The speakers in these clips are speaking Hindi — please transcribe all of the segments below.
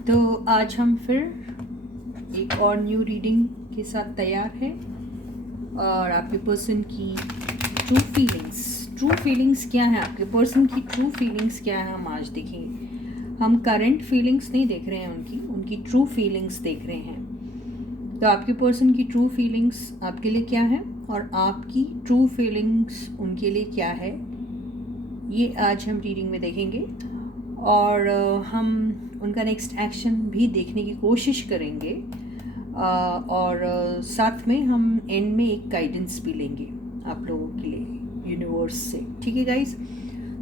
तो आज हम फिर एक और न्यू रीडिंग के साथ तैयार हैं और आपके पर्सन की ट्रू फीलिंग्स क्या है, आपके पर्सन की ट्रू फीलिंग्स क्या है हम आज देखेंगे। हम करंट फीलिंग्स नहीं देख रहे हैं, उनकी ट्रू फीलिंग्स देख रहे हैं। तो आपके पर्सन की ट्रू फीलिंग्स आपके लिए क्या है और आपकी ट्रू फीलिंग्स उनके लिए क्या है, ये आज हम रीडिंग में देखेंगे। और हम उनका नेक्स्ट एक्शन भी देखने की कोशिश करेंगे और साथ में हम एंड में एक गाइडेंस भी लेंगे आप लोगों के लिए यूनिवर्स से। ठीक है गाइस?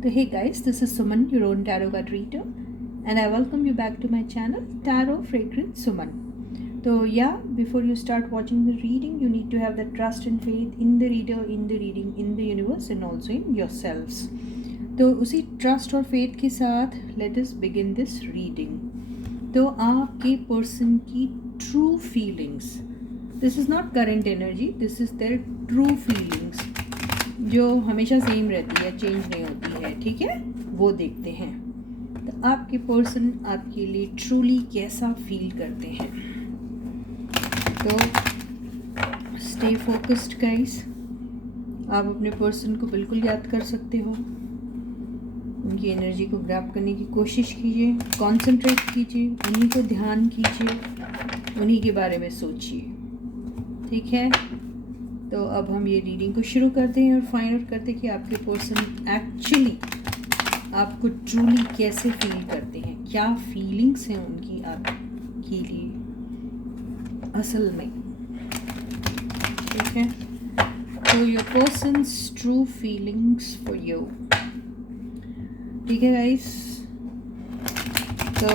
तो hey guys, this is Suman, your own tarot card reader, and I welcome you back to my channel tarot fragrance Suman. तो या before you start watching the reading, you need to have the trust and faith in the reader, in the reading, in the universe and also in your selves. तो उसी ट्रस्ट और फेथ के साथ let us begin this reading. तो आपके पर्सन की true feelings, this is not current energy, this is their true feelings जो हमेशा सेम रहती है, चेंज नहीं होती है। ठीक है, वो देखते हैं। तो आपके पर्सन आपके लिए ट्रूली कैसा फील करते हैं। तो स्टे फोकस्ड गाइस, आप अपने पर्सन को बिल्कुल याद कर सकते हो। उनकी एनर्जी को ग्रैब करने की कोशिश कीजिए, कॉन्सेंट्रेट कीजिए, उन्हीं को ध्यान कीजिए, उन्हीं के बारे में सोचिए। ठीक है, तो अब हम ये रीडिंग को शुरू करते हैं और फाइंड आउट करते हैं कि आपके पर्सन एक्चुअली आपको ट्रूली कैसे फील करते हैं, क्या फीलिंग्स हैं उनकी आपके लिए असल में। ठीक है, तो your persons true feelings for you. ठीक है गाइस, तो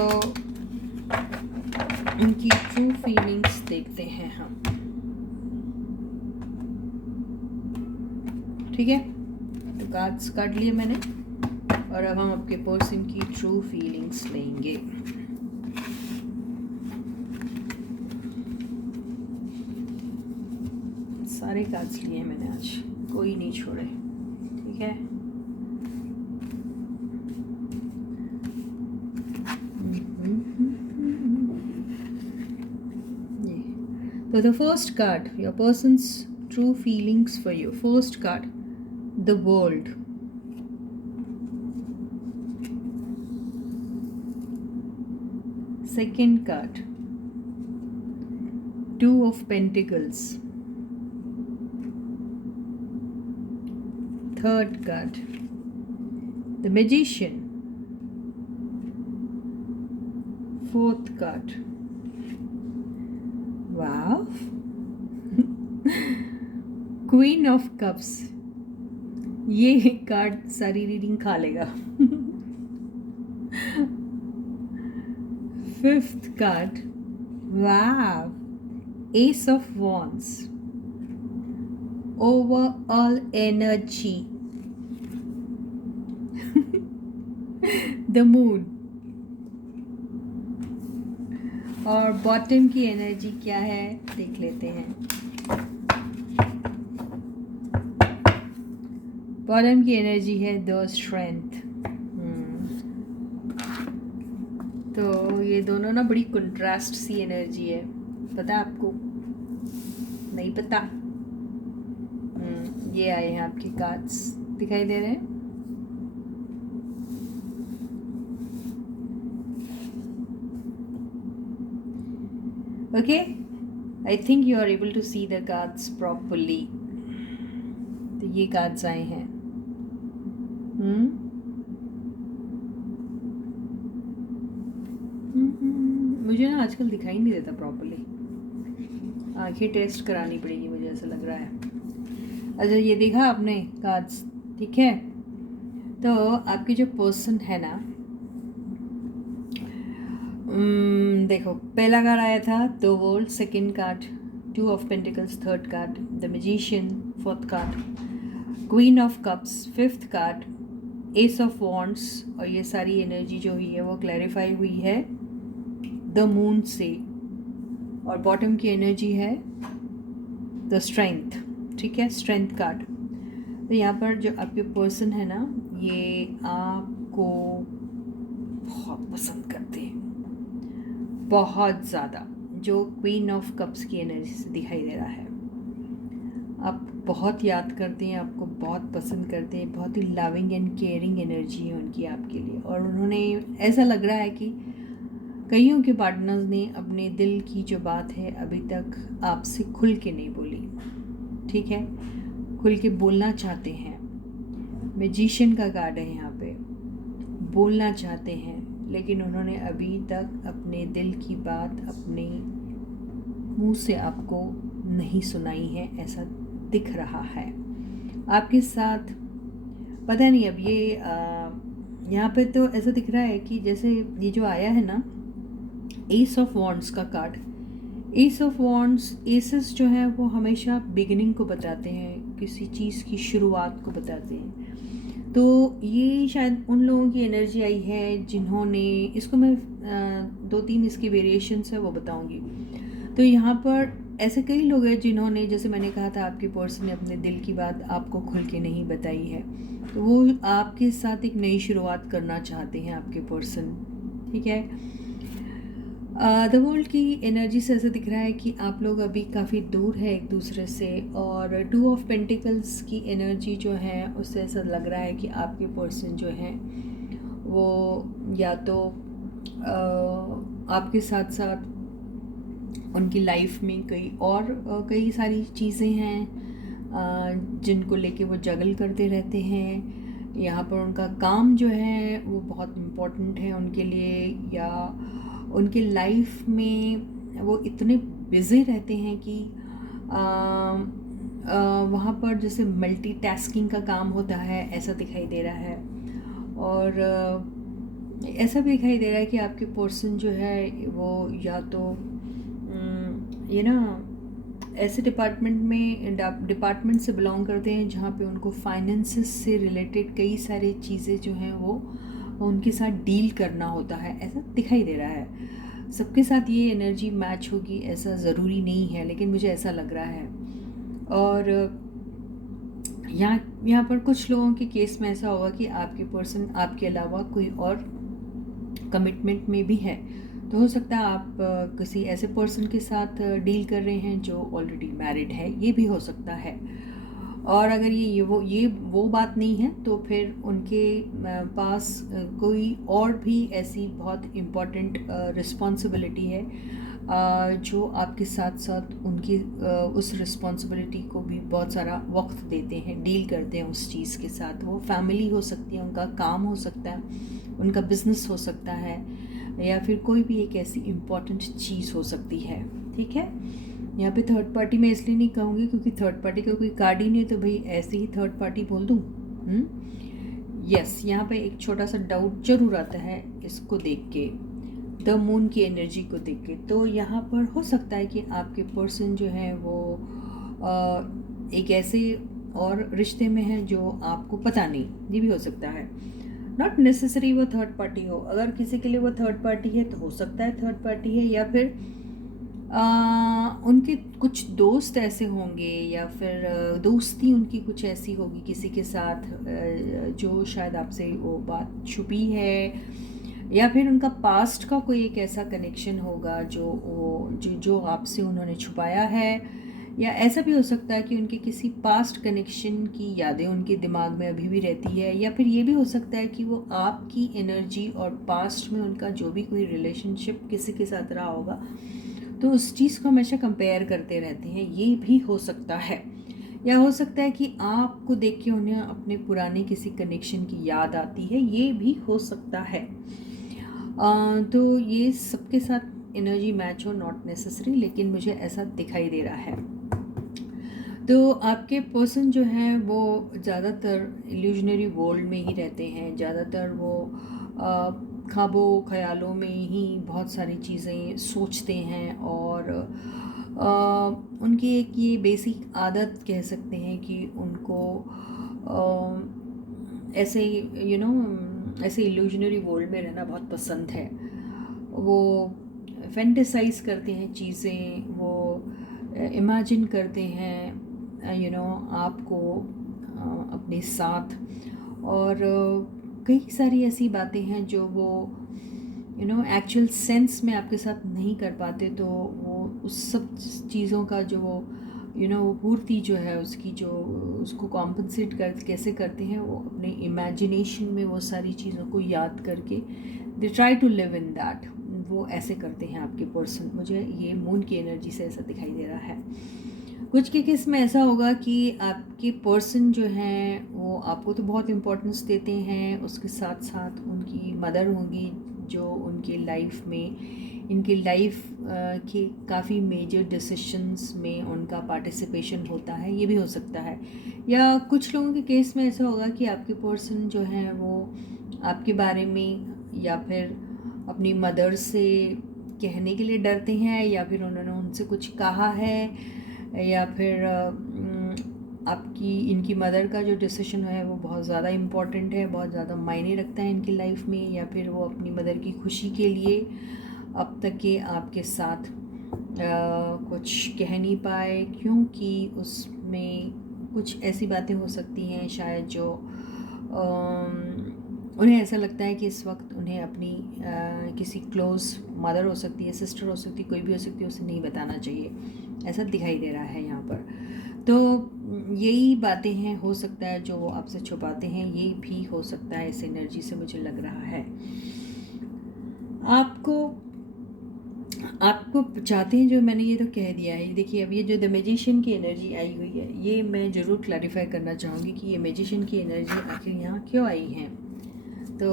उनकी ट्रू फीलिंग्स देखते हैं हम। ठीक है, तो कार्ड्स काट लिए मैंने और अब हम आपके पर्सन की ट्रू फीलिंग्स लेंगे। सारे कार्ड्स लिए मैंने आज, कोई नहीं छोड़े। ठीक है, so the first card, your person's true feelings for you. First card, the world. Second card, two of pentacles. Third card, the magician. Fourth card, wow. Queen of cups, ये कार्ड सारी रीडिंग खा लेगा। Fifth card, wow, S of wands, overall energy, the moon. और बॉटम की एनर्जी क्या है देख लेते हैं। बॉटम की एनर्जी है द स्ट्रेंथ। तो ये दोनों ना बड़ी कंट्रास्ट सी एनर्जी है, पता है आपको? नहीं पता? ये आए हैं आपके कार्ड्स, दिखाई दे रहे हैं? Okay, I think you are able to see the cards properly. तो ये कार्ड्स आए हैं। मुझे ना आजकल दिखाई नहीं देता प्रॉपरली, आंखें टेस्ट करानी पड़ेगी मुझे, ऐसा लग रहा है। अच्छा, ये देखा आपने कार्ड्स? ठीक है, तो आपके जो पर्सन है ना, देखो, पहला कार्ड आया था the world, second card two of pentacles, third card the magician, fourth card queen of cups, fifth card ace of wands. और ये सारी एनर्जी जो हुई है वो क्लैरिफाई हुई है द मून से। और बॉटम की एनर्जी है द स्ट्रेंथ। ठीक है, स्ट्रेंथ कार्ड। तो यहाँ पर जो आपके पर्सन है ना, ये आपको बहुत पसंद करते हैं, बहुत ज़्यादा, जो क्वीन ऑफ कप्स की एनर्जी से दिखाई दे रहा है। आप बहुत याद करते हैं, आपको बहुत पसंद करते हैं, बहुत ही लविंग एंड केयरिंग एनर्जी है उनकी आपके लिए। और उन्होंने, ऐसा लग रहा है कि कईयों के पार्टनर्स ने अपने दिल की जो बात है अभी तक आपसे खुल के नहीं बोली, ठीक है, खुल के बोलना चाहते हैं। मैजिशियन का कार्ड है यहाँ पे, बोलना चाहते हैं, लेकिन उन्होंने अभी तक अपने दिल की बात अपने मुंह से आपको नहीं सुनाई है, ऐसा दिख रहा है आपके साथ। पता नहीं अब ये यहाँ पे तो ऐसा दिख रहा है कि जैसे ये जो आया है ना, एस ऑफ वॉन्ड्स का card. Ace of wands, aces जो हैं वो हमेशा बिगिनिंग को बताते हैं, किसी चीज़ की शुरुआत को बताते हैं। तो ये शायद उन लोगों की एनर्जी आई है जिन्होंने, इसको मैं 2-3 इसकी वेरिएशंस है वो बताऊंगी। तो यहाँ पर ऐसे कई लोग हैं जिन्होंने, जैसे मैंने कहा था, आपके पर्सन ने अपने दिल की बात आपको खुल के नहीं बताई है, तो वो आपके साथ एक नई शुरुआत करना चाहते हैं आपके पर्सन, ठीक है। द वर्ल्ड की एनर्जी से ऐसा दिख रहा है कि आप लोग अभी काफ़ी दूर है एक दूसरे से। और 2 ऑफ पेंटिकल्स की एनर्जी जो है उससे ऐसा लग रहा है कि आपके पर्सन जो हैं वो या तो आपके साथ साथ उनकी लाइफ में कई सारी चीज़ें हैं जिनको लेके वो जगल करते रहते हैं। यहाँ पर उनका काम जो है वो बहुत इम्पोर्टेंट है उनके लिए, या उनके लाइफ में वो इतने बिज़ी रहते हैं कि वहाँ पर जैसे मल्टीटास्किंग का काम होता है, ऐसा दिखाई दे रहा है। और ऐसा भी दिखाई दे रहा है कि आपके पर्सन जो है वो या तो ये ना ऐसे डिपार्टमेंट से बिलोंग करते हैं जहाँ पे उनको फाइनेंसेस से रिलेटेड कई सारी चीज़ें जो हैं वो उनके साथ डील करना होता है, ऐसा दिखाई दे रहा है। सबके साथ ये एनर्जी मैच होगी ऐसा ज़रूरी नहीं है, लेकिन मुझे ऐसा लग रहा है। और यहाँ पर कुछ लोगों के केस में ऐसा होगा कि आपके पर्सन आपके अलावा कोई और कमिटमेंट में भी है। तो हो सकता है आप किसी ऐसे पर्सन के साथ डील कर रहे हैं जो ऑलरेडी मैरिड है, ये भी हो सकता है। और अगर ये वो बात नहीं है तो फिर उनके पास कोई और भी ऐसी बहुत इम्पोर्टेंट रिस्पॉन्सिबिलिटी है जो आपके साथ साथ उनकी उस रिस्पॉन्सिबिलिटी को भी बहुत सारा वक्त देते हैं, डील करते हैं उस चीज़ के साथ। वो फैमिली हो सकती है, उनका काम हो सकता है, उनका बिजनेस हो सकता है, या फिर कोई भी एक ऐसी इम्पॉर्टेंट चीज़ हो सकती है, ठीक है। यहाँ पे थर्ड पार्टी मैं इसलिए नहीं कहूँगी क्योंकि थर्ड पार्टी का कोई कार्ड ही नहीं, तो भाई ऐसे ही थर्ड पार्टी बोल दूँ। यस, यहाँ पे एक छोटा सा डाउट जरूर आता है इसको देख के, द मून की एनर्जी को देख के। तो यहाँ पर हो सकता है कि आपके पर्सन जो है वो एक ऐसे और रिश्ते में है जो आपको पता नहीं, ये भी हो सकता है। नॉट नेसेसरी वो थर्ड पार्टी हो, अगर किसी के लिए वो थर्ड पार्टी है तो हो सकता है थर्ड पार्टी है, या फिर उनके कुछ दोस्त ऐसे होंगे, या फिर दोस्ती उनकी कुछ ऐसी होगी किसी के साथ जो शायद आपसे वो बात छुपी है, या फिर उनका पास्ट का कोई एक ऐसा कनेक्शन होगा जो आपसे उन्होंने छुपाया है। या ऐसा भी हो सकता है कि उनके किसी पास्ट कनेक्शन की यादें उनके दिमाग में अभी भी रहती है, या फिर ये भी हो सकता है कि वो आपकी एनर्जी और पास्ट में उनका जो भी कोई रिलेशनशिप किसी के साथ रहा होगा तो उस चीज़ को हमेशा कंपेयर करते रहते हैं, ये भी हो सकता है। या हो सकता है कि आपको देख के उन्हें अपने पुराने किसी कनेक्शन की याद आती है, ये भी हो सकता है। तो ये सबके साथ एनर्जी मैच हो, नॉट नेसेसरी, लेकिन मुझे ऐसा दिखाई दे रहा है। तो आपके पर्सन जो हैं वो ज़्यादातर इल्यूजनरी वर्ल्ड में ही रहते हैं, ज़्यादातर वो ख्वाबों ख्यालों में ही बहुत सारी चीज़ें सोचते हैं। और उनकी एक ये बेसिक आदत कह सकते हैं कि उनको ऐसे ऐसे इल्यूजनरी वर्ल्ड में रहना बहुत पसंद है। वो फैंटेसाइज करते हैं चीज़ें, वो इमेजिन करते हैं आपको अपने साथ। और कई सारी ऐसी बातें हैं जो वो एक्चुअल सेंस में आपके साथ नहीं कर पाते, तो वो उस सब चीज़ों का जो वो पूर्ति जो है उसकी जो उसको कॉम्पनसेट कैसे करते हैं, वो अपने इमेजिनेशन में वो सारी चीज़ों को याद करके they try to live in that, वो ऐसे करते हैं आपके पर्सन। मुझे ये मून की एनर्जी से ऐसा दिखाई दे रहा है। कुछ के केस में ऐसा होगा कि आपके पर्सन जो हैं वो आपको तो बहुत इम्पोर्टेंस देते हैं, उसके साथ साथ उनकी मदर होंगी जो उनकी लाइफ में, इनकी लाइफ के काफ़ी मेजर डिसीशंस में उनका पार्टिसिपेशन होता है, ये भी हो सकता है। या कुछ लोगों के केस में ऐसा होगा कि आपके पर्सन जो हैं वो आपके बारे में या फिर अपनी मदर से कहने के लिए डरते हैं, या फिर उन्होंने उनसे कुछ कहा है, या फिर आपकी इनकी मदर का जो डिसीजन है वो बहुत ज़्यादा इम्पॉर्टेंट है, बहुत ज़्यादा मायने रखता है इनकी लाइफ में, या फिर वो अपनी मदर की खुशी के लिए अब तक के आपके साथ कुछ कह नहीं पाए, क्योंकि उसमें कुछ ऐसी बातें हो सकती हैं शायद जो उन्हें ऐसा लगता है कि इस वक्त उन्हें अपनी किसी क्लोज़ मदर हो सकती है, सिस्टर हो सकती है, कोई भी हो सकती है, उसे नहीं बताना चाहिए, ऐसा दिखाई दे रहा है यहाँ पर। तो यही बातें हैं, हो सकता है जो वो आपसे छुपाते हैं, ये भी हो सकता है, इस एनर्जी से मुझे लग रहा है। आपको चाहते हैं जो, मैंने ये तो कह दिया है। देखिए अब ये जो द मैजिशियन की एनर्जी आई हुई है, ये मैं ज़रूर क्लैरिफाई करना चाहूँगी कि ये मैजिशियन की एनर्जी आखिर यहाँ क्यों आई है। तो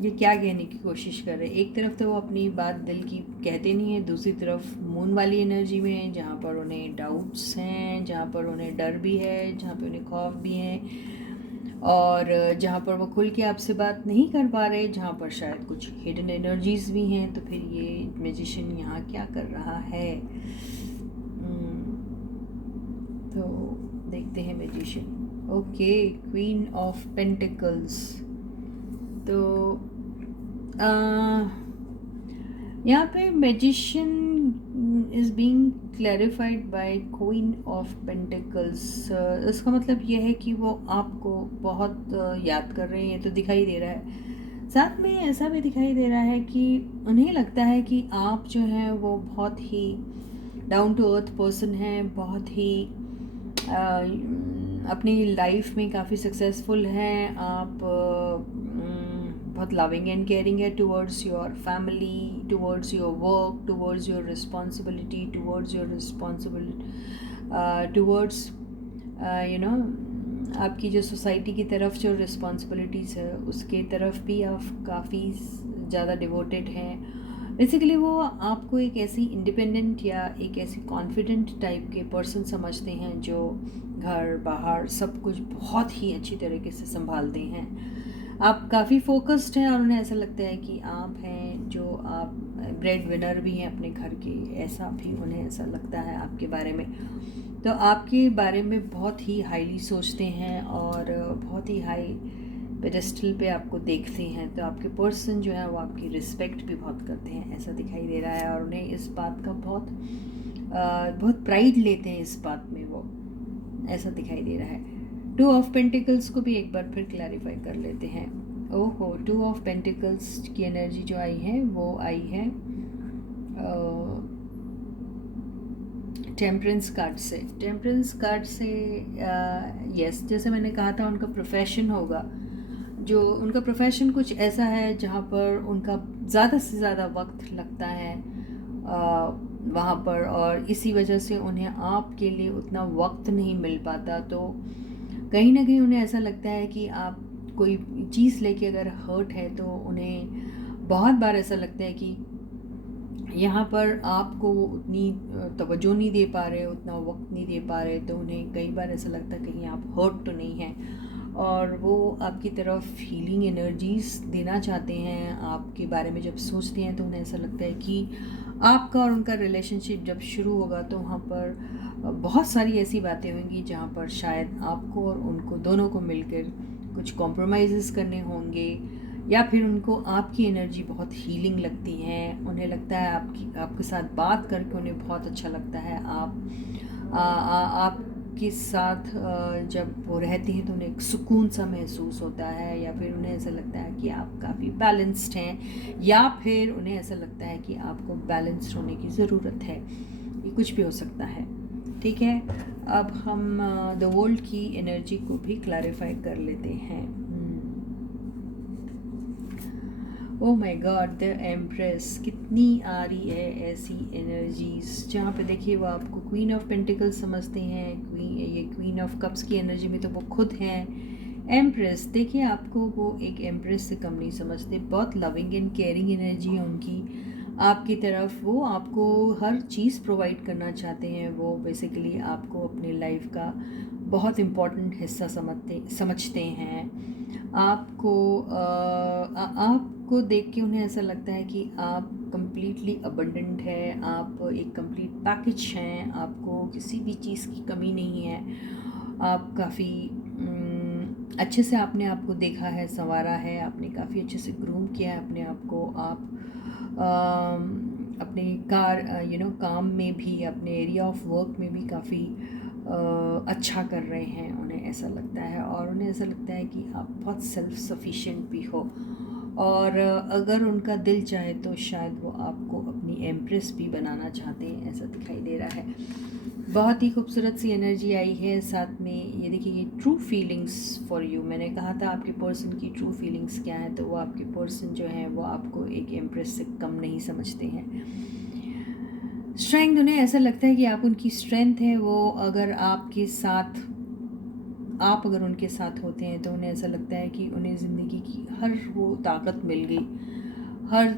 ये क्या कहने की कोशिश कर रहे हैं, एक तरफ तो वो अपनी बात दिल की कहते नहीं है, दूसरी तरफ मून वाली एनर्जी में है जहाँ पर उन्हें डाउट्स हैं, जहाँ पर उन्हें डर भी है, जहाँ पर उन्हें खौफ भी है, और जहाँ पर वो खुल के आपसे बात नहीं कर पा रहे, जहाँ पर शायद कुछ हिडन एनर्जीज भी हैं। तो फिर ये मैजिशियन यहाँ क्या कर रहा है, तो देखते हैं magician. Okay, queen of pentacles. तो यहाँ पे magician is being clarified by queen of pentacles. इसका मतलब ये है कि वो आपको बहुत याद कर रहे हैं, ये तो दिखाई दे रहा है। साथ में ऐसा भी दिखाई दे रहा है कि उन्हें लगता है कि आप जो हैं वो बहुत ही डाउन टू अर्थ पर्सन हैं, बहुत ही अपनी लाइफ में काफ़ी सक्सेसफुल हैं, आप बहुत लविंग एंड केयरिंग है towards your family, towards your work, towards your responsibility, towards your towards आपकी जो सोसाइटी की तरफ जो रिस्पॉन्सिबिलिटीज़ है उसके तरफ भी आप काफ़ी ज़्यादा डिवोटेड हैं। बेसिकली वो आपको एक ऐसी इंडिपेंडेंट या एक ऐसी कॉन्फिडेंट टाइप के पर्सन समझते हैं जो घर बाहर सब कुछ बहुत ही अच्छी तरीके से संभालते हैं। आप काफ़ी फोकस्ड हैं और उन्हें ऐसा लगता है कि आप हैं जो आप ब्रेड विनर भी हैं अपने घर के, ऐसा भी उन्हें ऐसा लगता है आपके बारे में। तो आपके बारे में बहुत ही हाईली सोचते हैं और बहुत ही हाई पेडेस्टल पे आपको देखते हैं। तो आपके पर्सन जो है वो आपकी रिस्पेक्ट भी बहुत करते हैं, ऐसा दिखाई दे रहा है, और उन्हें इस बात का बहुत प्राइड लेते हैं इस बात में, वो ऐसा दिखाई दे रहा है। टू ऑफ पेंटिकल्स को भी एक बार फिर क्लैरिफाई कर लेते हैं। ओहो, टू ऑफ पेंटिकल्स की एनर्जी जो आई है वो आई है टेम्परेंस कार्ड से। टेम्परेंस कार्ड से यस, जैसे मैंने कहा था उनका प्रोफेशन होगा, जो उनका प्रोफेशन कुछ ऐसा है जहाँ पर उनका ज़्यादा से ज़्यादा वक्त लगता है वहाँ पर, और इसी वजह से उन्हें आपके लिए उतना वक्त नहीं मिल पाता। तो कहीं ना कहीं उन्हें ऐसा लगता है कि आप कोई चीज़ लेके अगर हर्ट है तो उन्हें बहुत बार ऐसा लगता है कि यहाँ पर आपको उतनी तवज्जो नहीं दे पा रहे, उतना वक्त नहीं दे पा रहे, तो उन्हें कई बार ऐसा लगता है कहीं आप हर्ट तो नहीं हैं, और वो आपकी तरफ हीलिंग एनर्जीज़ देना चाहते हैं। आपके बारे में जब सोचते हैं तो उन्हें ऐसा लगता है कि आपका और उनका रिलेशनशिप जब शुरू होगा तो वहाँ पर बहुत सारी ऐसी बातें होंगी जहाँ पर शायद आपको और उनको दोनों को मिलकर कुछ कॉम्प्रोमाइज़ करने होंगे, या फिर उनको आपकी एनर्जी बहुत हीलिंग लगती है। उन्हें लगता है आपके साथ बात करके उन्हें बहुत अच्छा लगता है। आप आपके साथ जब वो रहते हैं तो उन्हें एक सुकून सा महसूस होता है, या फिर उन्हें ऐसा लगता है कि आप काफ़ी बैलेंस्ड हैं, या फिर उन्हें ऐसा लगता है कि आपको बैलेंस्ड होने की ज़रूरत है। ये कुछ भी हो सकता है, ठीक है। अब हम द वर्ल्ड की एनर्जी को भी क्लैरिफाई कर लेते हैं। Oh my God, the empress कितनी आ रही है ऐसी एनर्जीज, जहाँ पे देखिए वो आपको क्वीन ऑफ पेंटिकल्स समझते हैं, ये क्वीन ऑफ कप्स की एनर्जी में तो वो खुद हैं। एम्प्रेस देखिए आपको वो एक एम्प्रेस से कम नहीं समझते, बहुत लविंग एंड केयरिंग एनर्जी है उनकी आपकी तरफ। वो आपको हर चीज़ प्रोवाइड करना चाहते हैं। वो बेसिकली आपको अपनी लाइफ का बहुत इम्पॉर्टेंट हिस्सा समझते हैं। आपको देख के उन्हें ऐसा लगता है कि आप कंप्लीटली अबंडेंट है, आप एक कंप्लीट पैकेज हैं, आपको किसी भी चीज़ की कमी नहीं है। आप काफ़ी अच्छे से आपने आपको देखा है, संवारा है, आपने काफ़ी अच्छे से ग्रूम किया है अपने आप को। आप अपने काम में भी, अपने एरिया ऑफ वर्क में भी काफ़ी अच्छा कर रहे हैं, उन्हें ऐसा लगता है। और उन्हें ऐसा लगता है कि आप बहुत सेल्फ सफिशिएंट भी हो, और अगर उनका दिल चाहे तो शायद वो आपको अपनी एम्प्रेस भी बनाना चाहते हैं, ऐसा दिखाई दे रहा है। बहुत ही खूबसूरत सी एनर्जी आई है साथ में। ये देखिए, ये ट्रू फीलिंग्स फॉर यू, मैंने कहा था आपके पर्सन की ट्रू फीलिंग्स क्या है, तो वो आपके पर्सन जो है वो आपको एक एम्प्रेस से कम नहीं समझते हैं। स्ट्रेंथ, उन्हें ऐसा लगता है कि आप उनकी स्ट्रेंथ है। वो अगर आप अगर उनके साथ होते हैं तो उन्हें ऐसा लगता है कि उन्हें ज़िंदगी की हर वो ताकत मिल गई, हर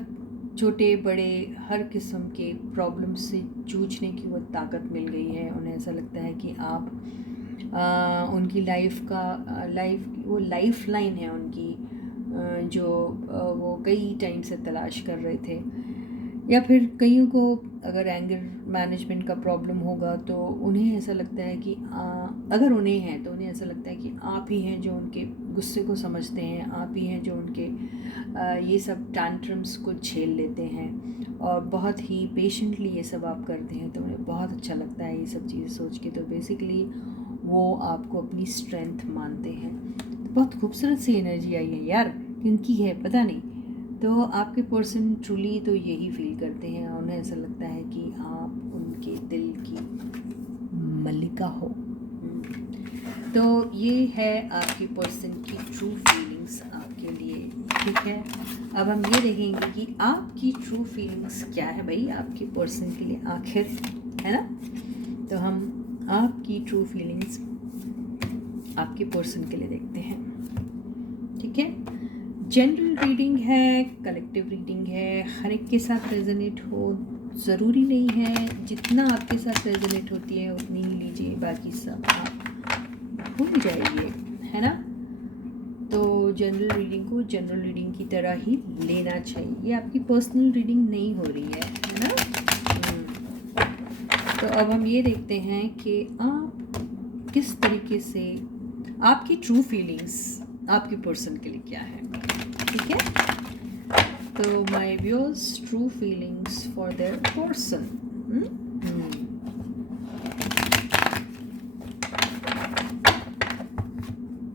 छोटे बड़े हर किस्म के प्रॉब्लम से जूझने की वो ताकत मिल गई है। उन्हें ऐसा लगता है कि आप उनकी वो लाइफ लाइन है उनकी, जो वो कई टाइम से तलाश कर रहे थे। या फिर कईयों को अगर एंगर मैनेजमेंट का प्रॉब्लम होगा तो उन्हें ऐसा लगता है कि अगर उन्हें है तो उन्हें ऐसा लगता है कि आप ही हैं जो उनके गुस्से को समझते हैं, आप ही हैं जो उनके ये सब टैंट्रम्स को झेल लेते हैं, और बहुत ही पेशेंटली ये सब आप करते हैं, तो उन्हें बहुत अच्छा लगता है ये सब चीज़ें सोच के। तो बेसिकली वो आपको अपनी स्ट्रेंथ मानते हैं। तो बहुत खूबसूरत सी एनर्जी आई है यार, किनकी है पता नहीं। तो आपके पर्सन ट्रूली तो यही फील करते हैं, उन्हें ऐसा लगता है कि आप उनके दिल की मल्लिका हो। तो ये है आपके पर्सन की ट्रू फीलिंग्स आपके लिए, ठीक है। अब हम ये देखेंगे कि आपकी ट्रू फीलिंग्स क्या है भाई आपके पर्सन के लिए आखिर, है ना। तो हम आपकी ट्रू फीलिंग्स आपके पर्सन के लिए देखते हैं, ठीक है। जनरल रीडिंग है, कलेक्टिव रीडिंग है, हर एक के साथ रेजोनेट हो ज़रूरी नहीं है। जितना आपके साथ रेजोनेट होती है उतनी ही लीजिए, बाकी सब आप भूल जाइए, है ना। तो जनरल रीडिंग को जनरल रीडिंग की तरह ही लेना चाहिए। ये आपकी पर्सनल रीडिंग नहीं हो रही है ना। तो अब हम ये देखते हैं कि आप किस तरीके से, आपकी ट्रू फीलिंग्स आपके पर्सन के लिए क्या है, ठीक है। तो my viewers, true feelings for their person.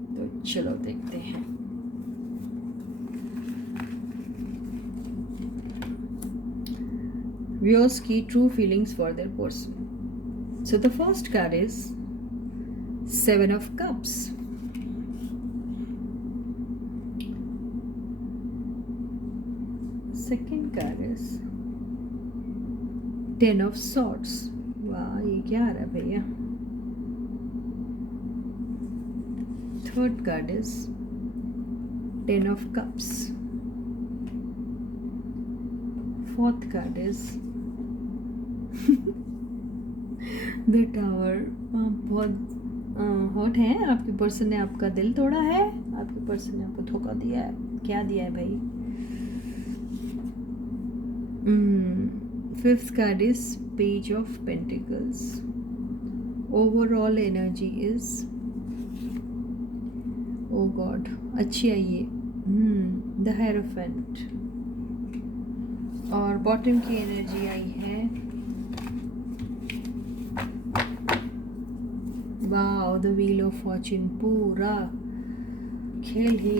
तो चलो देखते हैं। व्यूअर्स की true feelings for their person. So the first card is 7 of Cups. Second card is 10 of Swords. वाह, ये क्या आ रहा है भैया। Third card is 10 of Cups. Fourth card is The Tower. बहुत हॉट है, आपके पर्सन ने आपका दिल तोड़ा है, आपके पर्सन ने आपको धोखा दिया है। क्या दिया है भाई। Fifth card is page of pentacles. Overall energy is, oh god, अच्छी आई है, द हेरोफेंट। और बॉटम की एनर्जी आई है वाह, द व्हील ऑफ फॉर्च्यून, पूरा खेल ही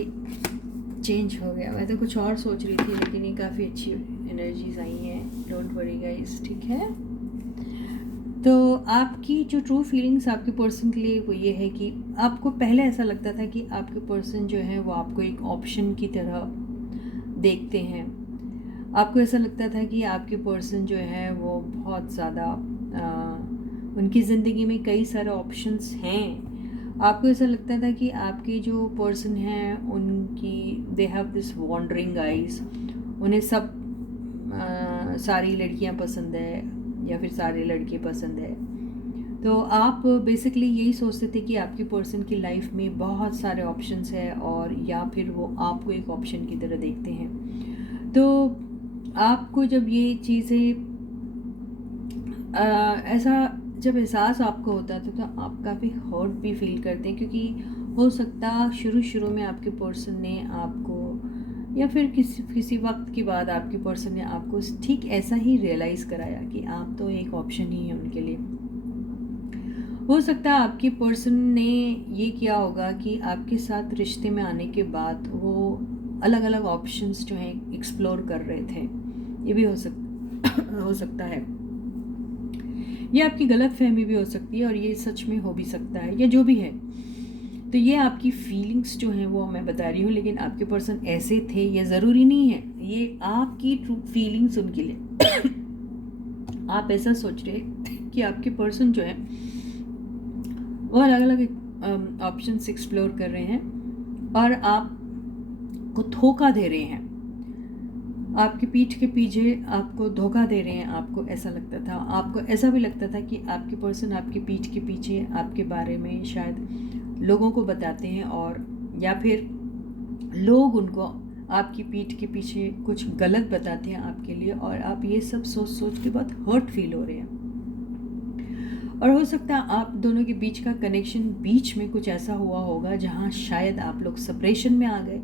चेंज हो गया। मैं तो कुछ और सोच रही थी, लेकिन ये काफ़ी अच्छी एनर्जीज आई हैं। डोंट वरी गाइस, ठीक है। तो आपकी जो ट्रू फीलिंग्स आपके पर्सन के लिए वो ये है कि आपको पहले ऐसा लगता था कि आपके पर्सन जो है वो आपको एक ऑप्शन की तरह देखते हैं। आपको ऐसा लगता था कि आपके पर्सन जो है वो बहुत ज़्यादा उनकी ज़िंदगी में कई सारे ऑप्शंस हैं। आपको ऐसा लगता था कि आपके जो पर्सन हैं उनकी they have this wondering eyes, उन्हें सब सारी लड़कियां पसंद है या फिर सारे लड़के पसंद है। तो आप बेसिकली यही सोचते थे कि आपके पर्सन की लाइफ में बहुत सारे ऑप्शंस है, और या फिर वो आपको एक ऑप्शन की तरह देखते हैं। तो आपको जब ये चीज़ें ऐसा जब एहसास आपको होता है तो आप काफ़ी हर्ट भी फील करते हैं, क्योंकि हो सकता शुरू में आपके पर्सन ने आपको, या फिर किसी वक्त के बाद आपके पर्सन ने आपको ठीक ऐसा ही रियलाइज़ कराया कि आप तो एक ऑप्शन ही है उनके लिए। हो सकता है आपके पर्सन ने ये किया होगा कि आपके साथ रिश्ते में आने के बाद वो अलग अलग ऑप्शंस जो हैं एक्सप्लोर कर रहे थे। ये भी हो सकता है। ये आपकी गलत फहमी भी हो सकती है, और ये सच में हो भी सकता है, या जो भी है। तो ये आपकी फीलिंग्स जो हैं वो मैं बता रही हूँ, लेकिन आपके पर्सन ऐसे थे ये ज़रूरी नहीं है। ये आपकी ट्रू फीलिंग्स उनके लिए आप ऐसा सोच रहे कि आपके पर्सन जो है वो अलग अलग ऑप्शंस एक्सप्लोर कर रहे हैं और आप को धोखा दे रहे हैं, आपकी पीठ के पीछे आपको धोखा दे रहे हैं। आपको ऐसा लगता था, आपको ऐसा भी लगता था कि आपके पर्सन आपकी पीठ के पीछे आपके बारे में शायद लोगों को बताते हैं, और या फिर लोग उनको आपकी पीठ के पीछे कुछ गलत बताते हैं आपके लिए, और आप ये सब सोच के बहुत हर्ट फील हो रहे हैं। और हो सकता है आप दोनों के बीच का कनेक्शन, बीच में कुछ ऐसा हुआ होगा जहाँ शायद आप लोग सेपरेशन में आ गए,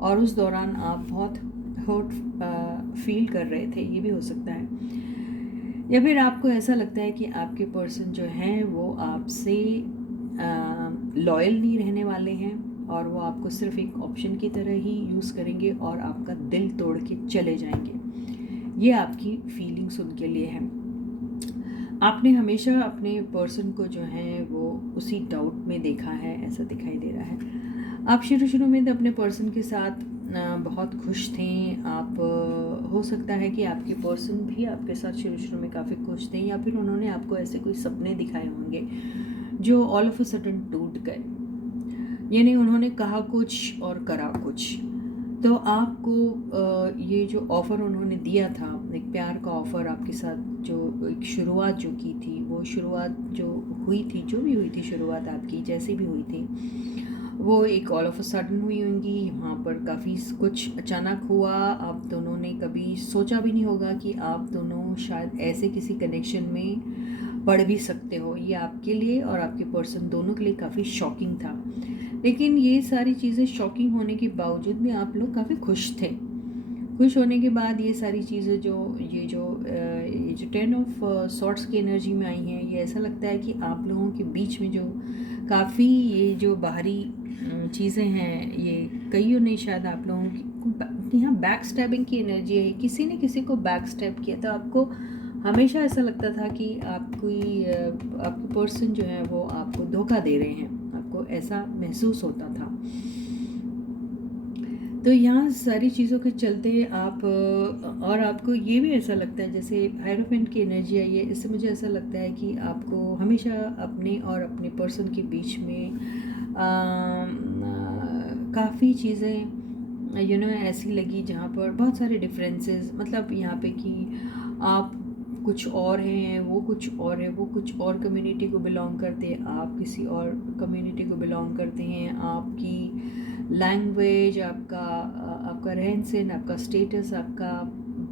और उस दौरान आप बहुत हर्ट फील कर रहे थे। ये भी हो सकता है। या फिर आपको ऐसा लगता है कि आपके पर्सन जो हैं वो आपसे लॉयल नहीं रहने वाले हैं, और वो आपको सिर्फ एक ऑप्शन की तरह ही यूज़ करेंगे और आपका दिल तोड़ के चले जाएंगे। ये आपकी फीलिंग्स उनके लिए है। आपने हमेशा अपने पर्सन को जो है वो उसी डाउट में देखा है, ऐसा दिखाई दे रहा है। आप शुरू में तो अपने पर्सन के साथ बहुत खुश थे। आप हो सकता है कि आपके पर्सन भी आपके साथ शुरू में काफ़ी खुश थे, या फिर उन्होंने आपको ऐसे कोई सपने दिखाए होंगे जो ऑल ऑफ अ सडन टूट गए, यानी उन्होंने कहा कुछ और करा कुछ। तो आपको ये जो ऑफ़र उन्होंने दिया था, एक प्यार का ऑफ़र आपके साथ, जो एक शुरुआत जो की थी, वो शुरुआत जो हुई थी, जो भी हुई थी शुरुआत आपकी जैसी भी हुई थी, वो एक ऑल ऑफ अ सडन हुई होंगी। वहाँ पर काफ़ी कुछ अचानक हुआ। आप दोनों ने कभी सोचा भी नहीं होगा कि आप दोनों शायद ऐसे किसी कनेक्शन में पढ़ भी सकते हो। ये आपके लिए और आपके पर्सन दोनों के लिए काफ़ी शॉकिंग था, लेकिन ये सारी चीज़ें शॉकिंग होने के बावजूद भी आप लोग काफ़ी खुश थे। खुश होने के बाद ये सारी चीज़ें ये जो 10 ऑफ सॉर्ट्स की एनर्जी में आई हैं, ये ऐसा लगता है कि आप लोगों के बीच में जो काफ़ी ये जो बाहरी चीज़ें हैं, ये कईयों ने शायद आप लोगों की यहाँ बैक स्टैबिंग की एनर्जी है। किसी ने किसी को बैक स्टैब किया था। आपको हमेशा ऐसा लगता था कि आपके पर्सन जो है वो आपको धोखा दे रहे हैं, आपको ऐसा महसूस होता था। तो यहाँ सारी चीज़ों के चलते आप और आपको ये भी ऐसा लगता है, जैसे हायरोफेंट की एनर्जी आई है, इससे मुझे ऐसा लगता है कि आपको हमेशा अपने और अपने पर्सन के बीच में काफ़ी चीज़ें ऐसी लगी जहाँ पर बहुत सारे डिफरेंसेस, मतलब यहाँ पे कि आप कुछ और हैं, वो कुछ और है, वो कुछ और कम्युनिटी को बिलोंग करते हैं, आप किसी और कम्युनिटी को बिलोंग करते हैं। आपकी लैंग्वेज, आपका रहन सहन, आपका स्टेटस, आपका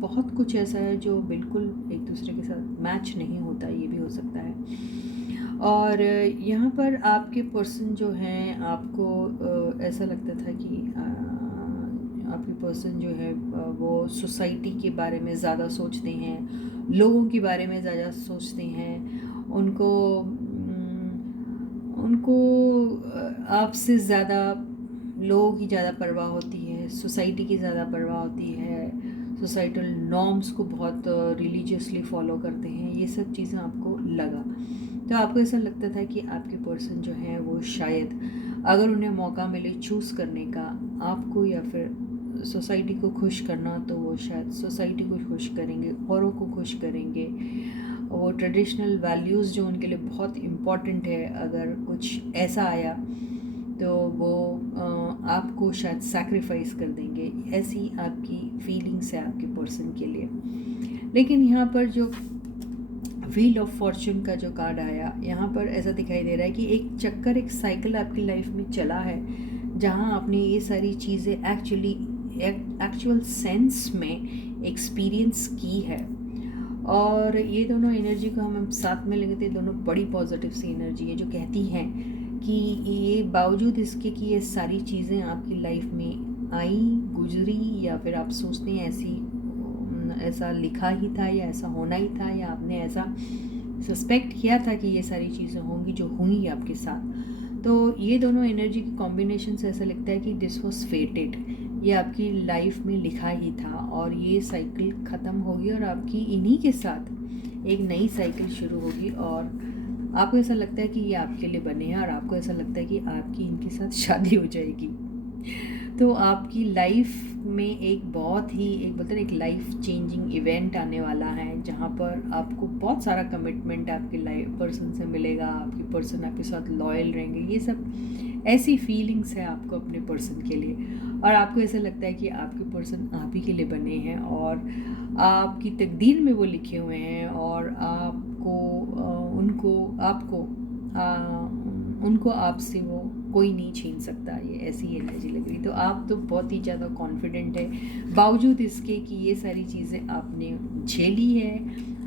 बहुत कुछ ऐसा है जो बिल्कुल एक दूसरे के साथ मैच नहीं होता। ये भी हो सकता है। और यहाँ पर आपके पर्सन जो हैं, आपको ऐसा लगता था कि आपके पर्सन जो है वो सोसाइटी के बारे में ज़्यादा सोचते हैं, लोगों के बारे में ज़्यादा सोचते हैं। उनको आपसे ज़्यादा लोगों की ज़्यादा परवाह होती है, सोसाइटी की ज़्यादा परवाह होती है, सोसाइटल नॉर्म्स को बहुत रिलीजियसली फॉलो करते हैं, ये सब चीज़ें आपको लगा। तो आपको ऐसा लगता था कि आपके पर्सन जो है वो शायद अगर उन्हें मौका मिले चूज़ करने का आपको या फिर सोसाइटी को खुश करना, तो वो शायद सोसाइटी को खुश करेंगे, औरों को खुश करेंगे। वो ट्रेडिशनल वैल्यूज़ जो उनके लिए बहुत इम्पॉर्टेंट है, अगर कुछ ऐसा आया तो वो आपको शायद सैक्रिफाइस कर देंगे। ऐसी आपकी फीलिंग्स है आपके पर्सन के लिए। लेकिन यहाँ पर जो व्हील ऑफ फॉर्चून का जो कार्ड आया, यहाँ पर ऐसा दिखाई दे रहा है कि एक चक्कर, एक साइकिल आपकी लाइफ में चला है, जहाँ आपने ये सारी चीज़ें एक्चुअल सेंस में एक्सपीरियंस की है। और ये दोनों एनर्जी को हम साथ में लेंगे तो ये दोनों बड़ी पॉजिटिव सी एनर्जी है, जो कहती हैं कि ये बावजूद इसके कि ये सारी चीज़ें आपकी लाइफ में आई, गुजरी, या फिर आप सोचते हैं ऐसा लिखा ही था या ऐसा होना ही था, या आपने ऐसा सस्पेक्ट किया था कि ये सारी चीज़ें होंगी जो हुई आपके साथ। तो ये दोनों एनर्जी की कॉम्बिनेशन से ऐसा लगता है कि दिस वॉज फेटेड, ये आपकी लाइफ में लिखा ही था और ये साइकिल ख़त्म होगी और आपकी इन्हीं के साथ एक नई साइकिल शुरू होगी। और आपको ऐसा लगता है कि ये आपके लिए बने हैं और आपको ऐसा लगता है कि आपकी इनके साथ शादी हो जाएगी। तो आपकी लाइफ में एक बहुत ही एक बोलते हैं एक लाइफ चेंजिंग इवेंट आने वाला है, जहाँ पर आपको बहुत सारा कमिटमेंट आपके लाइफ पर्सन से मिलेगा, आपके पर्सन आपके साथ लॉयल रहेंगे। ये सब ऐसी फीलिंग्स है आपको अपने पर्सन के लिए, और आपको ऐसा लगता है कि आपके पर्सन आप ही के लिए बने हैं और आपकी तकदीर में वो लिखे हुए हैं, और उनको आपसे वो कोई नहीं छीन सकता। ये ऐसी एनर्जी लग रही। तो आप तो बहुत ही ज़्यादा कॉन्फिडेंट है, बावजूद इसके कि ये सारी चीज़ें आपने झेली है,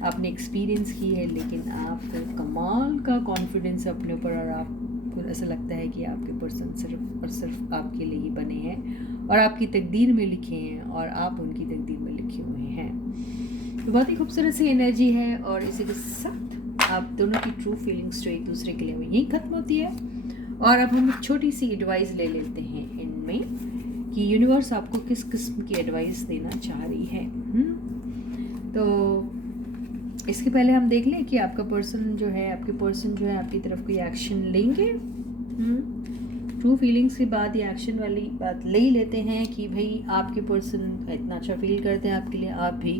आपने एक्सपीरियंस की है, लेकिन आपको कमाल का कॉन्फिडेंस है अपने ऊपर, और आपको ऐसा लगता है कि आपके पर्सन सिर्फ और सिर्फ आपके लिए ही बने हैं और आपकी तकदीर में लिखे हैं और आप उनकी तकदीर में लिखे हुए हैं। तो बहुत ही खूबसूरत सी एनर्जी है, और इसी के साथ आप दोनों की ट्रू फीलिंग्स जो एक दूसरे के लिए हुई यही ख़त्म होती है। और अब हम एक छोटी सी एडवाइस ले लेते हैं इनमें कि यूनिवर्स आपको किस किस्म की एडवाइस देना चाह रही है। तो इसके पहले हम देख लें कि आपके पर्सन जो है आपकी तरफ कोई एक्शन लेंगे। ट्रू फीलिंग्स के बाद ये एक्शन वाली बात ले ही लेते हैं कि भाई आपके पर्सन इतना अच्छा फील करते हैं आपके लिए, आप भी,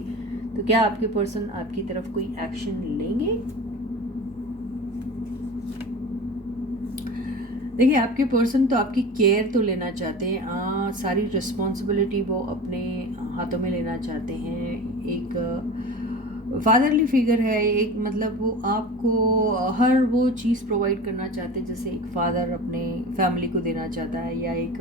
तो क्या आपके पर्सन आपकी तरफ कोई एक्शन लेंगे? देखिए, आपके पर्सन तो आपकी केयर तो लेना चाहते हैं, सारी रिस्पॉन्सिबिलिटी वो अपने हाथों में लेना चाहते हैं। एक फादरली फिगर है, एक मतलब वो आपको हर वो चीज़ प्रोवाइड करना चाहते हैं जैसे एक फादर अपने फैमिली को देना चाहता है, या एक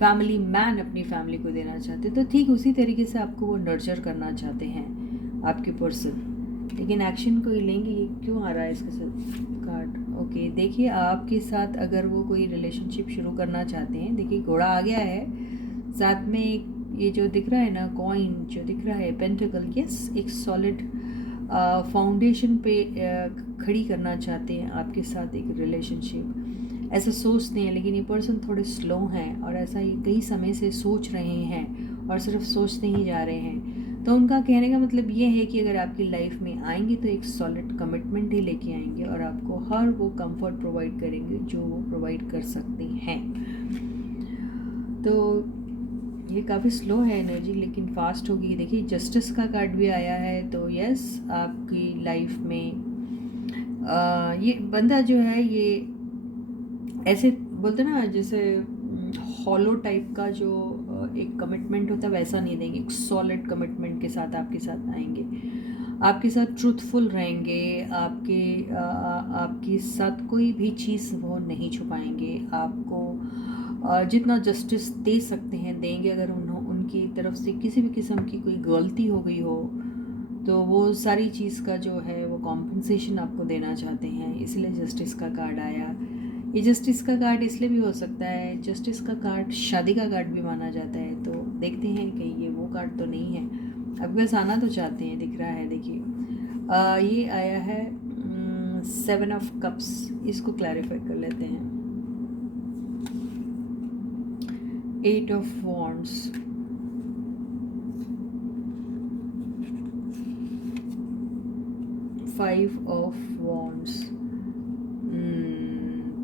फैमिली मैन अपनी फैमिली को देना चाहते हैं। तो ठीक उसी तरीके से आपको वो नर्चर करना चाहते हैं आपके पर्सन। लेकिन एक्शन कोई लेंगे, ये क्यों आ रहा है इसके साथ कार्ड? ओके, देखिए आपके साथ अगर वो कोई रिलेशनशिप शुरू करना चाहते हैं, देखिए घोड़ा आ गया है, साथ में एक ये जो दिख रहा है ना कॉइन जो दिख रहा है पेंटिकल, यस, एक सॉलिड फाउंडेशन पे खड़ी करना चाहते हैं आपके साथ एक रिलेशनशिप, ऐसा सोचते हैं। लेकिन ये पर्सन थोड़े स्लो हैं और ऐसा ये कई समय से सोच रहे हैं और सिर्फ सोचते ही जा रहे हैं। तो उनका कहने का मतलब ये है कि अगर आपकी लाइफ में आएंगे तो एक सॉलिड कमिटमेंट ही लेके आएंगे और आपको हर वो कंफर्ट प्रोवाइड करेंगे जो वो प्रोवाइड कर सकते हैं। तो ये काफ़ी स्लो है एनर्जी, लेकिन फास्ट होगी। देखिए जस्टिस का कार्ड भी आया है, तो यस, आपकी लाइफ में ये बंदा जो है ये ऐसे बोलते ना जैसे हॉलो टाइप का जो एक कमिटमेंट होता है वैसा नहीं देंगे, एक सॉलिड कमिटमेंट के साथ आपके साथ आएंगे, आपके साथ ट्रूथफुल रहेंगे, आपके साथ कोई भी चीज़ वो नहीं छुपाएंगे, आपको जितना जस्टिस दे सकते हैं देंगे। अगर उनकी तरफ से किसी भी किस्म की कोई गलती हो गई हो तो वो सारी चीज़ का जो है वो कॉम्पनसेशन आपको देना चाहते हैं, इसलिए जस्टिस का कार्ड आया। ये जस्टिस का कार्ड इसलिए भी हो सकता है, जस्टिस का कार्ड शादी का कार्ड भी माना जाता है, तो देखते हैं कि ये वो कार्ड तो नहीं है। अब बस आना तो चाहते हैं, दिख रहा है। देखिए ये आया है 7 ऑफ कप्स, इसको क्लैरिफाई कर लेते हैं। 8 ऑफ वॉन्ड्स, 5 ऑफ वॉन्ड्स।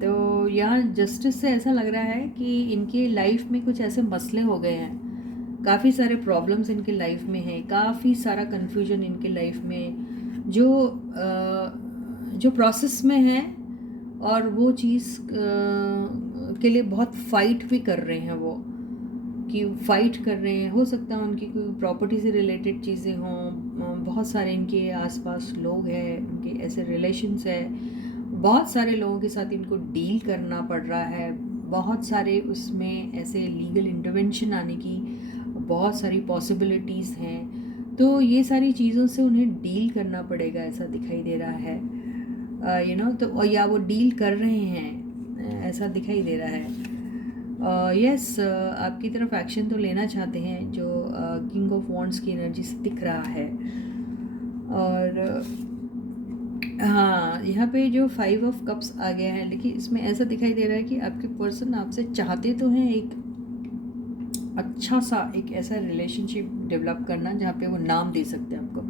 तो यहाँ जस्टिस से ऐसा लग रहा है कि इनके लाइफ में कुछ ऐसे मसले हो गए हैं, काफ़ी सारे प्रॉब्लम्स इनके लाइफ में हैं, काफ़ी सारा कन्फ्यूजन इनके लाइफ में जो प्रोसेस में है, और वो चीज़ के लिए बहुत फाइट भी कर रहे हैं वो, कि फाइट कर रहे हैं। हो सकता है उनकी कोई प्रॉपर्टी से रिलेटेड चीज़ें हों, बहुत सारे इनके आसपास लोग हैं, उनके ऐसे रिलेशंस है, बहुत सारे लोगों के साथ इनको डील करना पड़ रहा है, बहुत सारे उसमें ऐसे लीगल इंटरवेंशन आने की बहुत सारी पॉसिबिलिटीज़ हैं। तो ये सारी चीज़ों से उन्हें डील करना पड़ेगा, ऐसा दिखाई दे रहा है, तो या वो डील कर रहे हैं, ऐसा दिखाई दे रहा है। यस, आपकी तरफ एक्शन तो लेना चाहते हैं, जो किंग ऑफ वॉन्ड्स की एनर्जी से दिख रहा है। और हाँ, यहाँ पे जो 5 ऑफ कप्स आ गया है, लेकिन इसमें ऐसा दिखाई दे रहा है कि आपके पर्सन आपसे चाहते तो हैं एक अच्छा सा एक ऐसा रिलेशनशिप डेवलप करना जहाँ पे वो नाम दे सकते हैं आपको,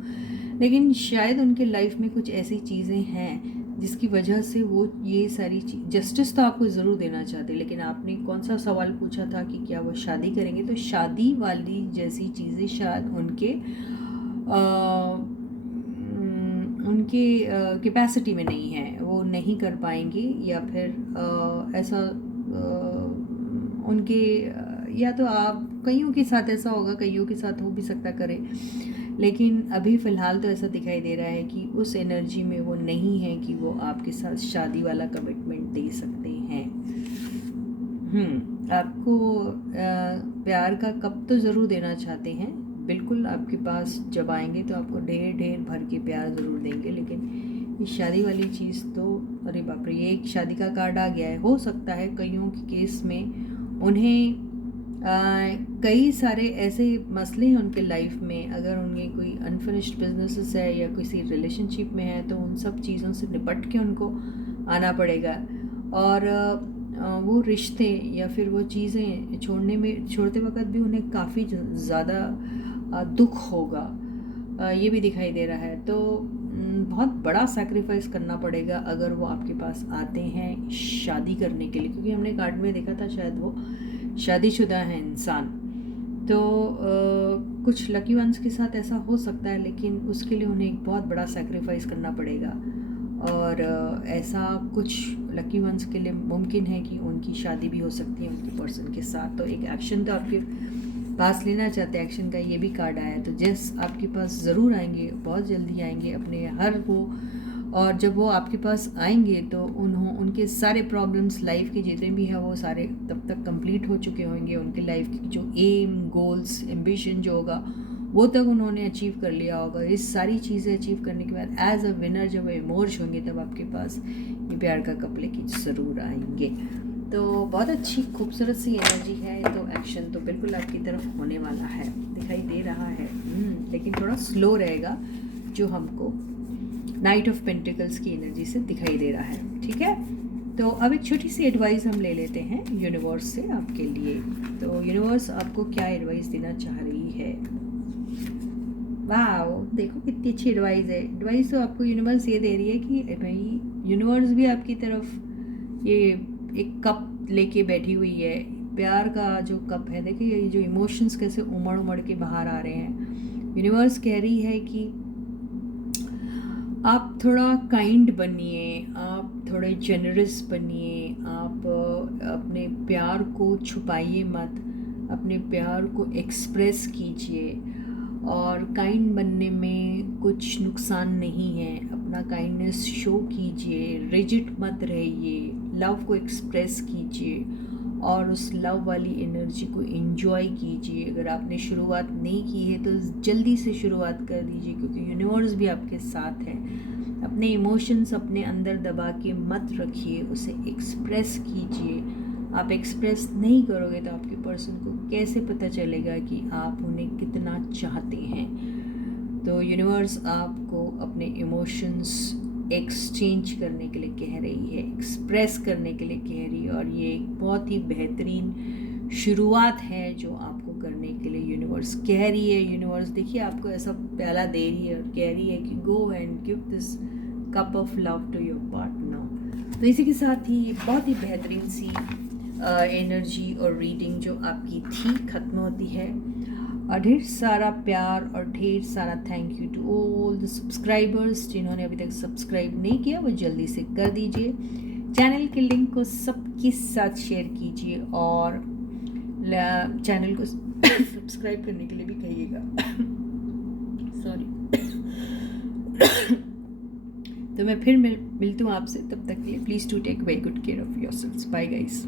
लेकिन शायद उनके लाइफ में कुछ ऐसी चीज़ें हैं जिसकी वजह से वो ये सारी चीज़, जस्टिस तो आपको ज़रूर देना चाहते, लेकिन आपने कौन सा सवाल पूछा था कि क्या वो शादी करेंगे, तो शादी वाली जैसी चीज़ें शायद उनके कैपेसिटी में नहीं है, वो नहीं कर पाएंगे, या फिर ऐसा उनके या तो आप कईयों के साथ ऐसा होगा, कईयों के साथ हो भी सकता करे, लेकिन अभी फ़िलहाल तो ऐसा दिखाई दे रहा है कि उस एनर्जी में वो नहीं है कि वो आपके साथ शादी वाला कमिटमेंट दे सकते हैं। आपको प्यार का कप तो ज़रूर देना चाहते हैं, बिल्कुल आपके पास जब आएंगे तो आपको ढेर ढेर भर के प्यार ज़रूर देंगे, लेकिन ये शादी वाली चीज़ तो, अरे बाप रे, ये एक शादी का कार्ड आ गया है। हो सकता है कईयों के केस में उन्हें कई सारे ऐसे मसले हैं उनके लाइफ में, अगर उनके कोई अनफिनिश्ड बिजनेसेस है या किसी रिलेशनशिप में है, तो उन सब चीज़ों से निपट के उनको आना पड़ेगा, और वो रिश्ते या फिर वो चीज़ें छोड़ते वक्त भी उन्हें काफ़ी ज़्यादा दुख होगा, ये भी दिखाई दे रहा है। तो बहुत बड़ा सैक्रिफाइस करना पड़ेगा अगर वो आपके पास आते हैं शादी करने के लिए, क्योंकि हमने कार्ड में देखा था शायद वो शादीशुदा है इंसान। तो कुछ लकी वंस के साथ ऐसा हो सकता है, लेकिन उसके लिए उन्हें एक बहुत बड़ा सैक्रिफाइस करना पड़ेगा, और ऐसा कुछ लकी वंस के लिए मुमकिन है कि उनकी शादी भी हो सकती है उनके पर्सन के साथ। तो एक एक्शन तो आपके पास लेना चाहते हैं, एक्शन का ये भी कार्ड आया है, तो जस आपके पास ज़रूर आएंगे, बहुत जल्दी आएंगे अपने हर वो, और जब वो आपके पास आएंगे तो उनके सारे प्रॉब्लम्स लाइफ के जितने भी हैं वो सारे तब तक कंप्लीट हो चुके होंगे, उनके लाइफ की जो एम, गोल्स, एम्बिशन जो होगा वो तक उन्होंने अचीव कर लिया होगा। इस सारी चीज़ें अचीव करने के बाद एज अ विनर जब इमर्ज होंगे, तब आपके पास ये प्यार का कप लेके ज़रूर आएंगे। तो बहुत अच्छी खूबसूरत सी एनर्जी है, तो एक्शन तो बिल्कुल आपकी तरफ होने वाला है, दिखाई दे रहा है, लेकिन थोड़ा स्लो रहेगा, जो हमको नाइट ऑफ पेंटिकल्स की एनर्जी से दिखाई दे रहा है। ठीक है, तो अब एक छोटी सी एडवाइस हम ले लेते हैं यूनिवर्स से आपके लिए। तो यूनिवर्स आपको क्या एडवाइस देना चाह रही है? वाह, देखो कितनी अच्छी एडवाइस है। एडवाइस तो आपको यूनिवर्स ये दे रही है कि भाई यूनिवर्स भी आपकी तरफ ये एक कप लेके बैठी हुई है, प्यार का जो कप है। देखिए ये जो इमोशंस कैसे उमड़ उमड़ के बाहर आ रहे हैं। यूनिवर्स कह रही है कि आप थोड़ा काइंड बनिए, आप थोड़े जेनरस बनिए, आप अपने प्यार को छुपाइए मत, अपने प्यार को एक्सप्रेस कीजिए, और काइंड बनने में कुछ नुकसान नहीं है। अपना काइंडनेस शो कीजिए, रिजिड मत रहिए, लव को एक्सप्रेस कीजिए और उस लव वाली एनर्जी को एंजॉय कीजिए। अगर आपने शुरुआत नहीं की है तो जल्दी से शुरुआत कर दीजिए, क्योंकि यूनिवर्स भी आपके साथ है। अपने इमोशंस अपने अंदर दबा के मत रखिए, उसे एक्सप्रेस कीजिए। आप एक्सप्रेस नहीं करोगे तो आपके पर्सन को कैसे पता चलेगा कि आप उन्हें कितना चाहते हैं। तो यूनिवर्स आपको अपने इमोशंस एक्सचेंज करने के लिए कह रही है, एक्सप्रेस करने के लिए कह रही है। और ये एक बहुत ही बेहतरीन शुरुआत है जो आपको करने के लिए यूनिवर्स कह रही है। यूनिवर्स देखिए आपको ऐसा प्याला दे रही है और कह रही है कि go and give this cup of love to your partner. तो इसी के साथ ही ये बहुत ही बेहतरीन सी एनर्जी और रीडिंग जो आपकी थी ख़त्म होती है। और ढेर सारा प्यार और ढेर सारा thank you to all the subscribers जिन्होंने अभी तक सब्सक्राइब नहीं किया, वो जल्दी से कर दीजिए। चैनल के लिंक को सबके साथ शेयर कीजिए और चैनल को सब्सक्राइब करने के लिए भी कहिएगा। सॉरी। तो मैं फिर मिलती हूँ आपसे, तब तक के लिए please to take very good care of yourselves. Bye guys.